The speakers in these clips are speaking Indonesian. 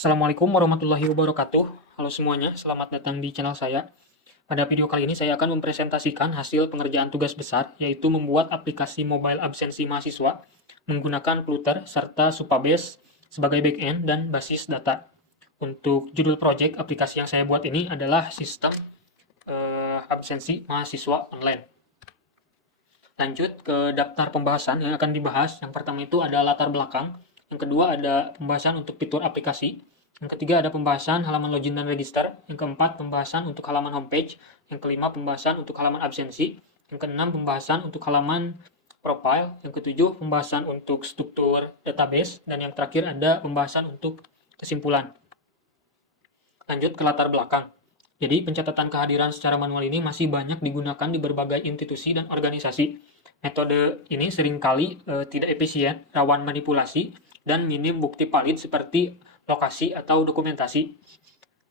Assalamualaikum warahmatullahi wabarakatuh. Halo semuanya, selamat datang di channel saya. Pada video kali ini saya akan mempresentasikan hasil pengerjaan tugas besar, yaitu membuat aplikasi mobile absensi mahasiswa menggunakan Flutter serta Supabase sebagai backend dan basis data. Untuk judul project aplikasi yang saya buat ini adalah sistem absensi mahasiswa online. Lanjut ke daftar pembahasan yang akan dibahas. Yang pertama itu ada latar belakang. Yang kedua ada pembahasan untuk fitur aplikasi. Yang ketiga ada pembahasan halaman login dan register. Yang keempat pembahasan untuk halaman homepage. Yang kelima pembahasan untuk halaman absensi. Yang keenam pembahasan untuk halaman profile. Yang ketujuh pembahasan untuk struktur database. Dan yang terakhir ada pembahasan untuk kesimpulan. Lanjut ke latar belakang. Jadi pencatatan kehadiran secara manual ini masih banyak digunakan di berbagai institusi dan organisasi. Metode ini seringkali tidak efisien, rawan manipulasi, dan minim bukti valid seperti lokasi atau dokumentasi.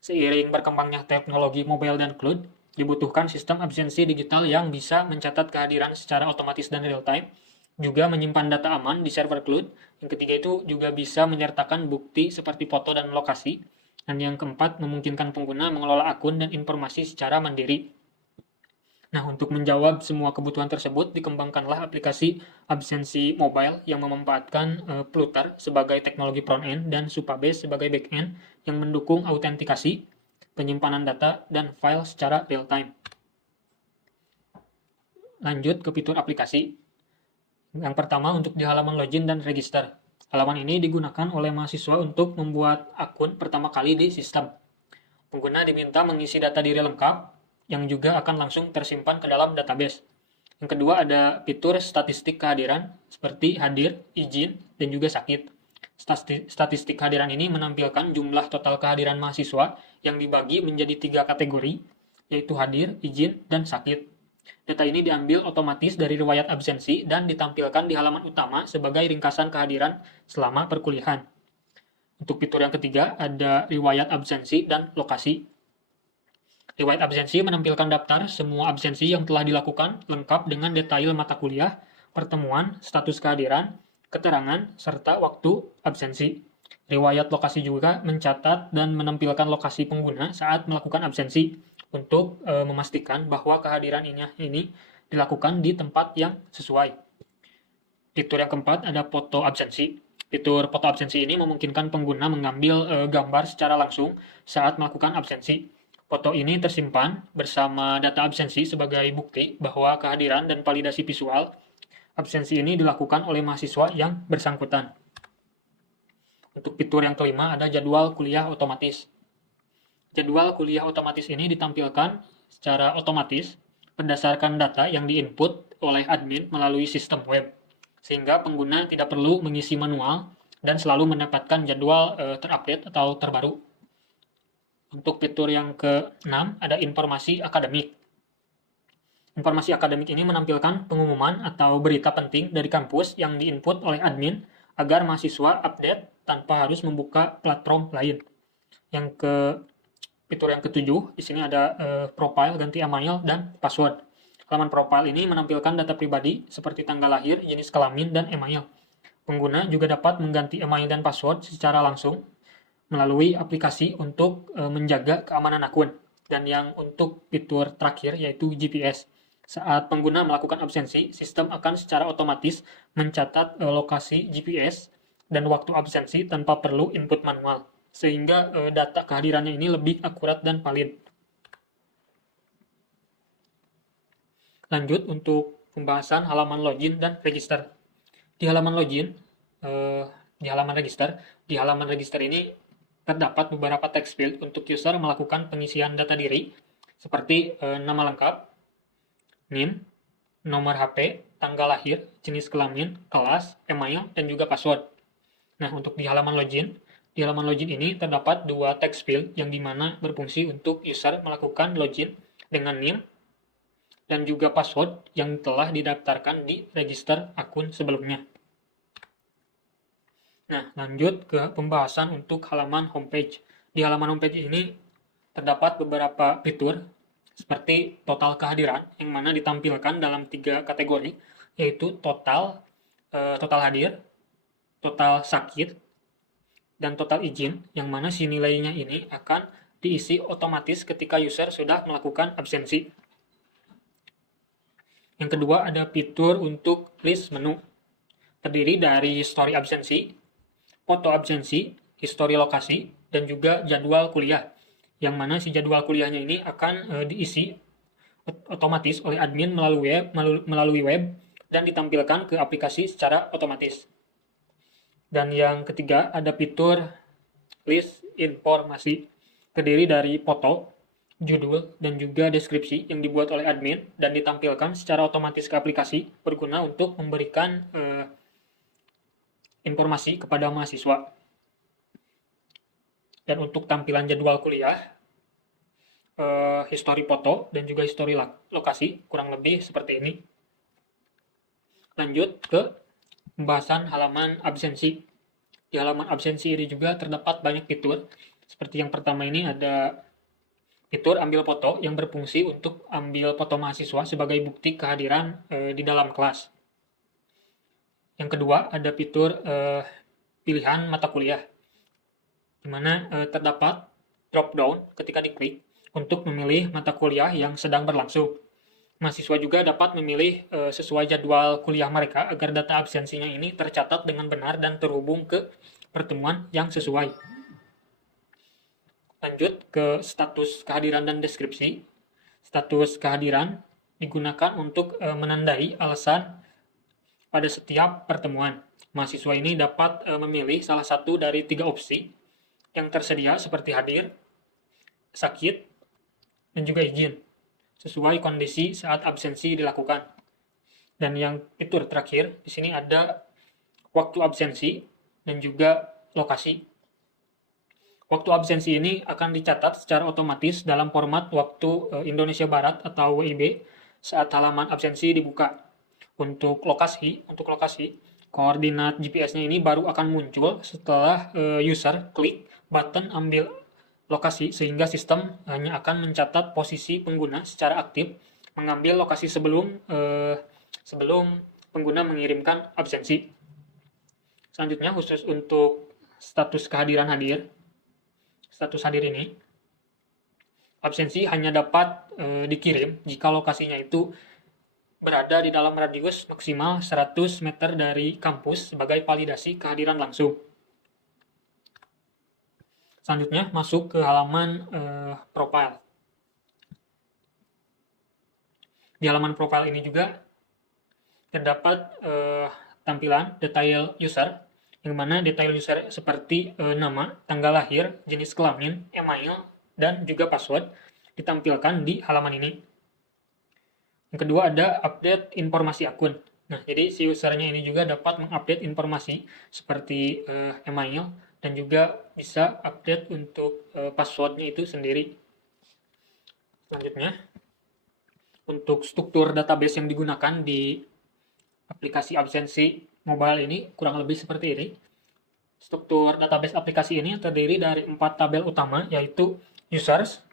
Seiring berkembangnya teknologi mobile dan cloud, dibutuhkan sistem absensi digital yang bisa mencatat kehadiran secara otomatis dan real time, juga menyimpan data aman di server cloud. Yang ketiga itu juga bisa menyertakan bukti seperti foto dan lokasi. Dan yang keempat, memungkinkan pengguna mengelola akun dan informasi secara mandiri. Nah, untuk menjawab semua kebutuhan tersebut, dikembangkanlah aplikasi absensi mobile yang memanfaatkan Flutter sebagai teknologi front-end dan Supabase sebagai back-end yang mendukung autentikasi, penyimpanan data, dan file secara real-time. Lanjut ke fitur aplikasi. Yang pertama untuk di halaman login dan register. Halaman ini digunakan oleh mahasiswa untuk membuat akun pertama kali di sistem. Pengguna diminta mengisi data diri lengkap yang juga akan langsung tersimpan ke dalam database. Yang kedua ada fitur statistik kehadiran seperti hadir, izin, dan juga sakit. Statistik kehadiran ini menampilkan jumlah total kehadiran mahasiswa yang dibagi menjadi 3 kategori, yaitu hadir, izin, dan sakit. Data ini diambil otomatis dari riwayat absensi dan ditampilkan di halaman utama sebagai ringkasan kehadiran selama perkuliahan. Untuk fitur yang ketiga ada riwayat absensi dan lokasi. Riwayat absensi menampilkan daftar semua absensi yang telah dilakukan lengkap dengan detail mata kuliah, pertemuan, status kehadiran, keterangan, serta waktu absensi. Riwayat lokasi juga mencatat dan menampilkan lokasi pengguna saat melakukan absensi untuk memastikan bahwa kehadiran ini dilakukan di tempat yang sesuai. Fitur yang keempat ada foto absensi. Fitur foto absensi ini memungkinkan pengguna mengambil gambar secara langsung saat melakukan absensi. Foto ini tersimpan bersama data absensi sebagai bukti bahwa kehadiran dan validasi visual absensi ini dilakukan oleh mahasiswa yang bersangkutan. Untuk fitur yang kelima ada jadwal kuliah otomatis. Jadwal kuliah otomatis ini ditampilkan secara otomatis berdasarkan data yang diinput oleh admin melalui sistem web, sehingga pengguna tidak perlu mengisi manual dan selalu mendapatkan jadwal terupdate atau terbaru. Untuk fitur yang ke-6 ada informasi akademik. Informasi akademik ini menampilkan pengumuman atau berita penting dari kampus yang diinput oleh admin agar mahasiswa update tanpa harus membuka platform lain. Fitur yang ketujuh, di sini ada profile, ganti email, dan password. Halaman profile ini menampilkan data pribadi seperti tanggal lahir, jenis kelamin, dan email. Pengguna juga dapat mengganti email dan password secara langsung melalui aplikasi untuk menjaga keamanan akun. Dan yang untuk fitur terakhir yaitu GPS. Saat pengguna melakukan absensi, sistem akan secara otomatis mencatat lokasi GPS dan waktu absensi tanpa perlu input manual, sehingga data kehadirannya ini lebih akurat dan valid. Lanjut untuk pembahasan halaman login dan register. Di halaman login, di halaman register ini terdapat beberapa text field untuk user melakukan pengisian data diri seperti nama lengkap, NIM, nomor HP, tanggal lahir, jenis kelamin, kelas, email, dan juga password. Nah, untuk di halaman login ini terdapat 2 text field yang dimana berfungsi untuk user melakukan login dengan NIM dan juga password yang telah didaftarkan di register akun sebelumnya. Nah, lanjut ke pembahasan untuk halaman homepage. Di halaman homepage ini terdapat beberapa fitur seperti total kehadiran yang mana ditampilkan dalam 3 kategori, yaitu total hadir, total sakit, dan total izin, yang mana si nilainya ini akan diisi otomatis ketika user sudah melakukan absensi. Yang kedua ada fitur untuk list menu. Terdiri dari history absensi, foto absensi, history lokasi, dan juga jadwal kuliah. Yang mana si jadwal kuliahnya ini akan diisi otomatis oleh admin melalui web dan ditampilkan ke aplikasi secara otomatis. Dan yang ketiga ada fitur list informasi, terdiri dari foto, judul, dan juga deskripsi yang dibuat oleh admin dan ditampilkan secara otomatis ke aplikasi, berguna untuk memberikan informasi kepada mahasiswa. Dan untuk tampilan jadwal kuliah, histori foto dan juga histori lokasi, kurang lebih seperti ini. Lanjut ke pembahasan halaman absensi. Di halaman absensi ini juga terdapat banyak fitur. Seperti yang pertama ini ada fitur ambil foto yang berfungsi untuk ambil foto mahasiswa sebagai bukti kehadiran di dalam kelas. Yang kedua ada fitur pilihan mata kuliah, di mana terdapat drop down ketika diklik untuk memilih mata kuliah yang sedang berlangsung. Mahasiswa juga dapat memilih sesuai jadwal kuliah mereka agar data absensinya ini tercatat dengan benar dan terhubung ke pertemuan yang sesuai. Lanjut ke status kehadiran dan deskripsi. Status kehadiran digunakan untuk menandai alasan pada setiap pertemuan. Mahasiswa ini dapat memilih salah satu dari 3 opsi yang tersedia seperti hadir, sakit, dan juga izin, sesuai kondisi saat absensi dilakukan. Dan yang fitur terakhir, di sini ada waktu absensi dan juga lokasi. Waktu absensi ini akan dicatat secara otomatis dalam format waktu Indonesia Barat atau WIB saat halaman absensi dibuka. Untuk lokasi, koordinat GPS-nya ini baru akan muncul setelah user klik button ambil lokasi, sehingga sistem hanya akan mencatat posisi pengguna secara aktif mengambil lokasi sebelum pengguna mengirimkan absensi. Selanjutnya khusus untuk status kehadiran hadir. Status hadir ini, absensi hanya dapat dikirim jika lokasinya itu berada di dalam radius maksimal 100 meter dari kampus sebagai validasi kehadiran langsung. Selanjutnya masuk ke halaman profile. Di halaman profile ini juga terdapat tampilan detail user, yang mana detail user seperti nama, tanggal lahir, jenis kelamin, email, dan juga password ditampilkan di halaman ini. Yang kedua ada update informasi akun. Nah, jadi si usernya ini juga dapat mengupdate informasi seperti email dan juga bisa update untuk passwordnya itu sendiri. Selanjutnya, untuk struktur database yang digunakan di aplikasi absensi mobile ini kurang lebih seperti ini. Struktur database aplikasi ini terdiri dari 4 tabel utama, yaitu users,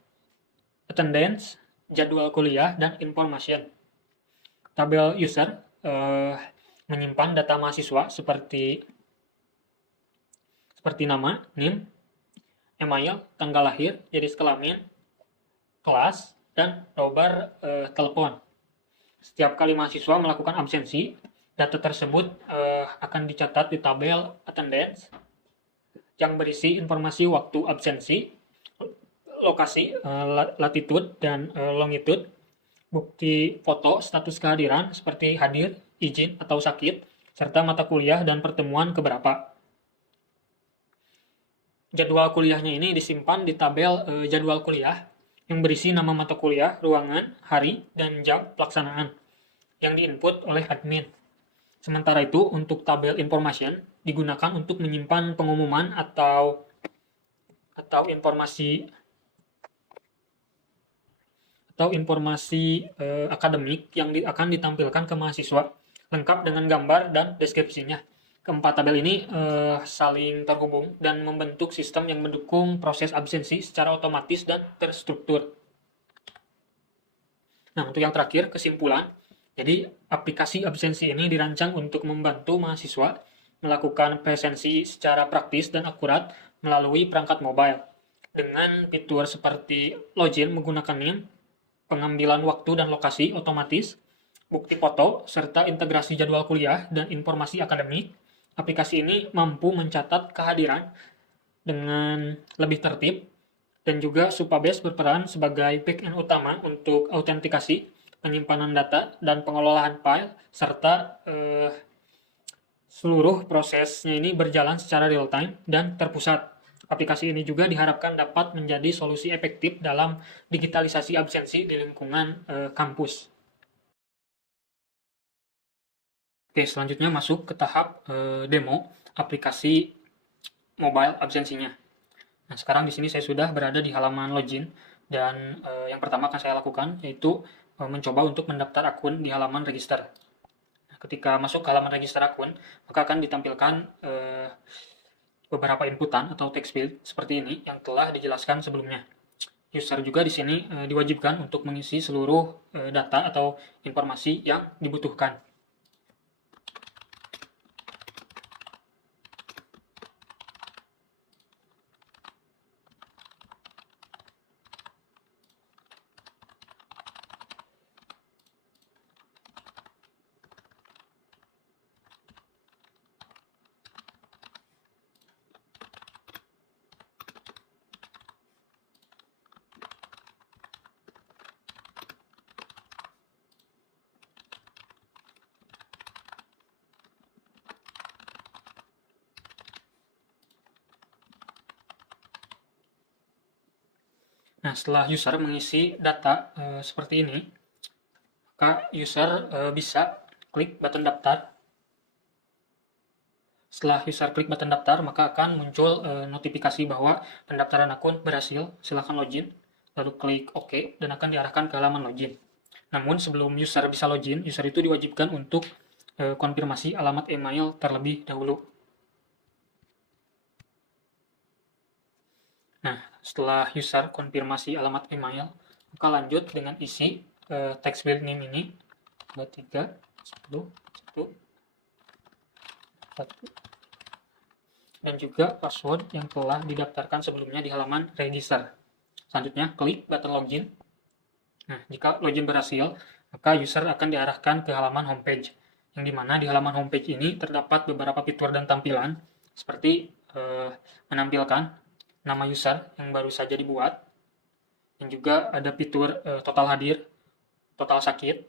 attendance, jadwal kuliah, dan information. Tabel user menyimpan data mahasiswa seperti nama, NIM, email, tanggal lahir, jenis kelamin, kelas, dan nomor telepon. Setiap kali mahasiswa melakukan absensi, data tersebut akan dicatat di tabel attendance yang berisi informasi waktu absensi, lokasi, latitude, dan longitude, bukti foto, status kehadiran seperti hadir, izin, atau sakit, serta mata kuliah dan pertemuan keberapa. Jadwal kuliahnya ini disimpan di tabel jadwal kuliah yang berisi nama mata kuliah, ruangan, hari, dan jam pelaksanaan yang diinput oleh admin. Sementara itu, untuk tabel information digunakan untuk menyimpan pengumuman atau informasi akademik yang akan ditampilkan ke mahasiswa, lengkap dengan gambar dan deskripsinya. Keempat tabel ini saling terhubung dan membentuk sistem yang mendukung proses absensi secara otomatis dan terstruktur. Nah, untuk yang terakhir, kesimpulan. Jadi, aplikasi absensi ini dirancang untuk membantu mahasiswa melakukan presensi secara praktis dan akurat melalui perangkat mobile. Dengan fitur seperti login menggunakan NIM, pengambilan waktu dan lokasi otomatis, bukti foto, serta integrasi jadwal kuliah dan informasi akademik, aplikasi ini mampu mencatat kehadiran dengan lebih tertib, dan juga Supabase berperan sebagai backend utama untuk autentikasi, penyimpanan data, dan pengelolaan file, serta seluruh prosesnya ini berjalan secara real time dan terpusat. Aplikasi ini juga diharapkan dapat menjadi solusi efektif dalam digitalisasi absensi di lingkungan kampus. Oke, selanjutnya masuk ke tahap demo aplikasi mobile absensinya. Nah, sekarang di sini saya sudah berada di halaman login, dan yang pertama akan saya lakukan yaitu mencoba untuk mendaftar akun di halaman register. Nah, ketika masuk ke halaman register akun, maka akan ditampilkan beberapa inputan atau text field seperti ini yang telah dijelaskan sebelumnya. User juga di sini diwajibkan untuk mengisi seluruh data atau informasi yang dibutuhkan. Nah, setelah user mengisi data seperti ini, maka user bisa klik button daftar. Setelah user klik button daftar, maka akan muncul notifikasi bahwa pendaftaran akun berhasil. Silakan login, lalu klik OK, dan akan diarahkan ke halaman login. Namun sebelum user bisa login, user itu diwajibkan untuk konfirmasi alamat email terlebih dahulu. Nah, setelah user konfirmasi alamat email, maka lanjut dengan isi text field name ini, 23, 10, 1, 1, dan juga password yang telah didaftarkan sebelumnya di halaman register. Selanjutnya, klik button login. Nah, jika login berhasil, maka user akan diarahkan ke halaman homepage, yang dimana di halaman homepage ini terdapat beberapa fitur dan tampilan, seperti menampilkan nama user yang baru saja dibuat, dan juga ada fitur total hadir, total sakit,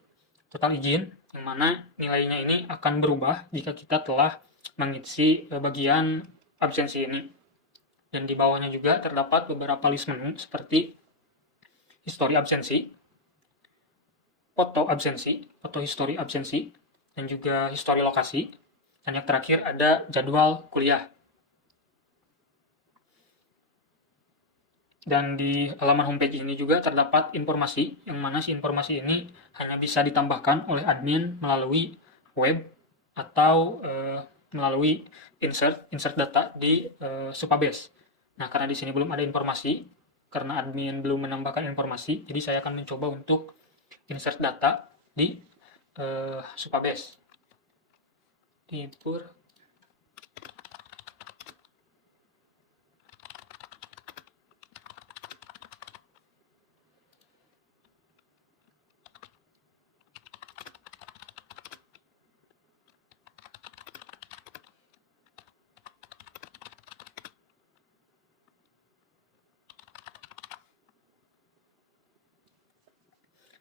total izin, yang mana nilainya ini akan berubah jika kita telah mengisi bagian absensi ini. Dan di bawahnya juga terdapat beberapa list menu seperti histori absensi, foto absensi, foto histori absensi, dan juga histori lokasi, dan yang terakhir ada jadwal kuliah. Dan di halaman homepage ini juga terdapat informasi, yang mana si informasi ini hanya bisa ditambahkan oleh admin melalui web atau melalui insert data di Supabase. Nah, karena di sini belum ada informasi, karena admin belum menambahkan informasi, jadi saya akan mencoba untuk insert data di Supabase. Di import.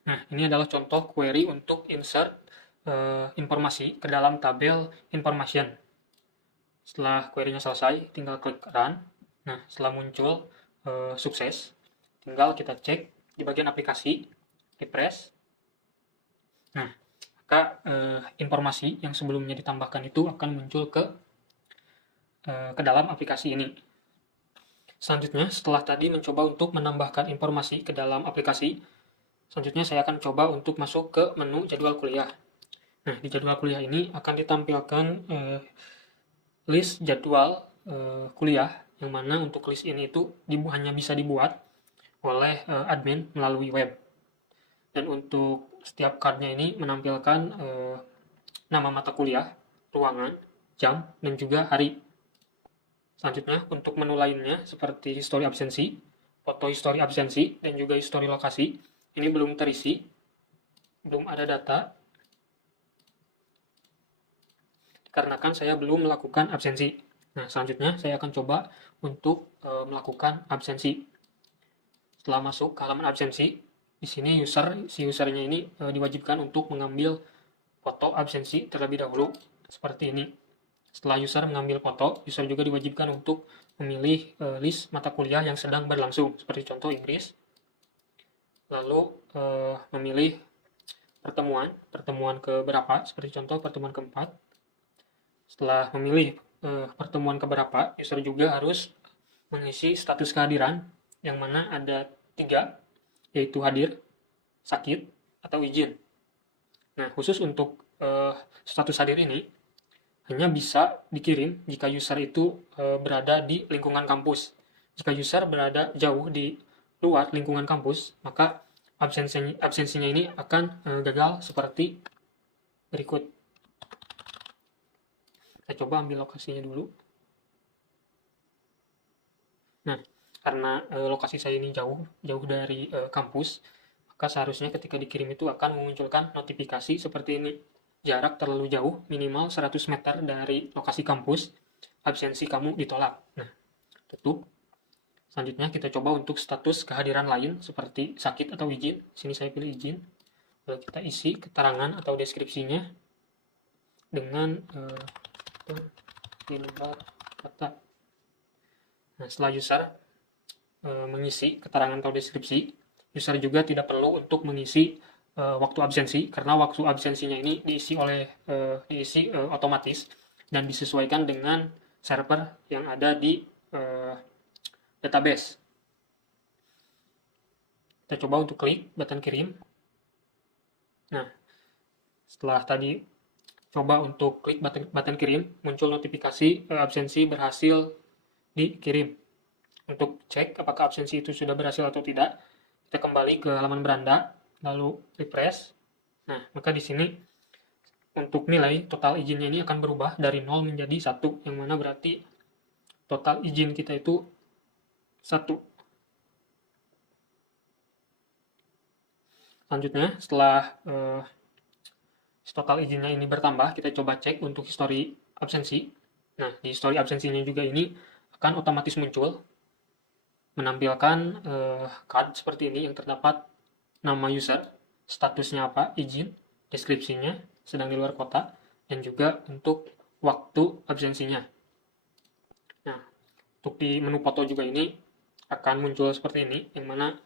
Nah, ini adalah contoh query untuk insert informasi ke dalam tabel information. Setelah query-nya selesai, tinggal klik run. Nah, setelah muncul sukses, tinggal kita cek di bagian aplikasi, refresh. Nah, maka informasi yang sebelumnya ditambahkan itu akan muncul ke dalam aplikasi ini. Selanjutnya, setelah tadi mencoba untuk menambahkan informasi ke dalam aplikasi, selanjutnya saya akan coba untuk masuk ke menu jadwal kuliah. Nah, di jadwal kuliah ini akan ditampilkan list jadwal kuliah, yang mana untuk list ini itu hanya bisa dibuat oleh admin melalui web. Dan untuk setiap cardnya ini menampilkan nama mata kuliah, ruangan, jam, dan juga hari. Selanjutnya, untuk menu lainnya seperti histori absensi, foto histori absensi, dan juga histori lokasi, ini belum terisi, belum ada data, dikarenakan saya belum melakukan absensi. Nah, selanjutnya saya akan coba untuk melakukan absensi. Setelah masuk ke halaman absensi, di sini si usernya ini diwajibkan untuk mengambil foto absensi terlebih dahulu, seperti ini. Setelah user mengambil foto, user juga diwajibkan untuk memilih list mata kuliah yang sedang berlangsung, seperti contoh Inggris. Lalu memilih pertemuan keberapa, seperti contoh pertemuan keempat. Setelah memilih pertemuan keberapa, user juga harus mengisi status kehadiran, yang mana ada 3, yaitu hadir, sakit, atau izin. Nah, khusus untuk status hadir ini, hanya bisa dikirim jika user itu berada di lingkungan kampus. Jika user berada jauh di luar lingkungan kampus, maka absensinya ini akan gagal seperti berikut. Kita coba ambil lokasinya dulu. Nah, karena lokasi saya ini jauh dari kampus, maka seharusnya ketika dikirim itu akan memunculkan notifikasi seperti ini. Jarak terlalu jauh, minimal 100 meter dari lokasi kampus, absensi kamu ditolak. Nah, tutup. Selanjutnya kita coba untuk status kehadiran lain seperti sakit atau izin. Sini saya pilih izin. Lalu kita isi keterangan atau deskripsinya dengan di lembar kata. Nah, setelah user mengisi keterangan atau deskripsi, user juga tidak perlu untuk mengisi waktu absensi, karena waktu absensinya ini diisi otomatis dan disesuaikan dengan server yang ada di database. Kita coba untuk klik button kirim. Nah, setelah tadi coba untuk klik button kirim, muncul notifikasi absensi berhasil dikirim. Untuk cek apakah absensi itu sudah berhasil atau tidak, kita kembali ke halaman beranda, lalu refresh. Nah, maka di sini untuk nilai total izinnya ini akan berubah dari 0 menjadi 1, yang mana berarti total izin kita itu 1. Selanjutnya, setelah total izinnya ini bertambah, kita coba cek untuk histori absensi. Nah, di histori absensinya juga ini akan otomatis muncul, menampilkan card seperti ini yang terdapat nama user, statusnya apa, izin, deskripsinya, sedang di luar kota, dan juga untuk waktu absensinya. Nah, untuk di menu foto juga ini akan muncul seperti ini, yang mana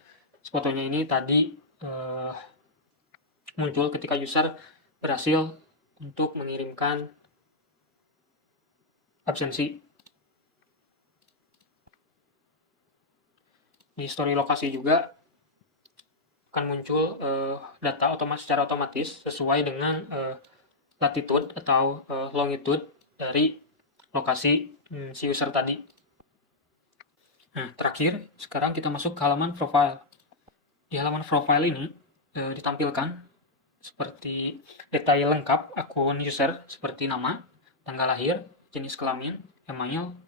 fotonya ini tadi muncul ketika user berhasil untuk mengirimkan absensi. Di histori lokasi juga akan muncul data secara otomatis sesuai dengan latitude atau longitude dari lokasi si user tadi. Nah, terakhir, sekarang kita masuk ke halaman profile. Di halaman profile ini ditampilkan seperti detail lengkap akun user seperti nama, tanggal lahir, jenis kelamin, email.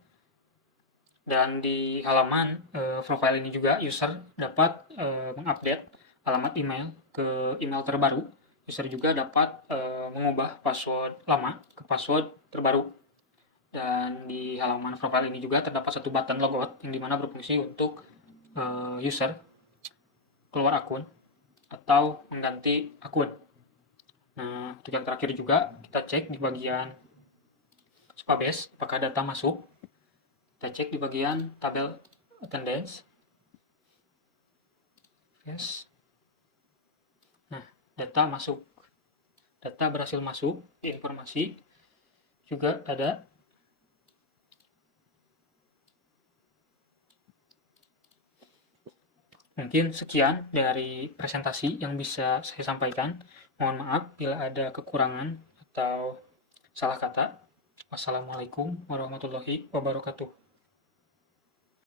Dan di halaman profile ini juga user dapat mengupdate alamat email ke email terbaru. User juga dapat mengubah password lama ke password terbaru. Dan di halaman profile ini juga terdapat satu button logout yang dimana berfungsi untuk user keluar akun atau mengganti akun. Nah, untuk yang terakhir juga kita cek di bagian Spabase apakah data masuk. Kita cek di bagian tabel attendance. Yes. Nah, data masuk. Data berhasil masuk. Di informasi juga ada. Mungkin sekian dari presentasi yang bisa saya sampaikan. Mohon maaf bila ada kekurangan atau salah kata. Wassalamualaikum warahmatullahi wabarakatuh.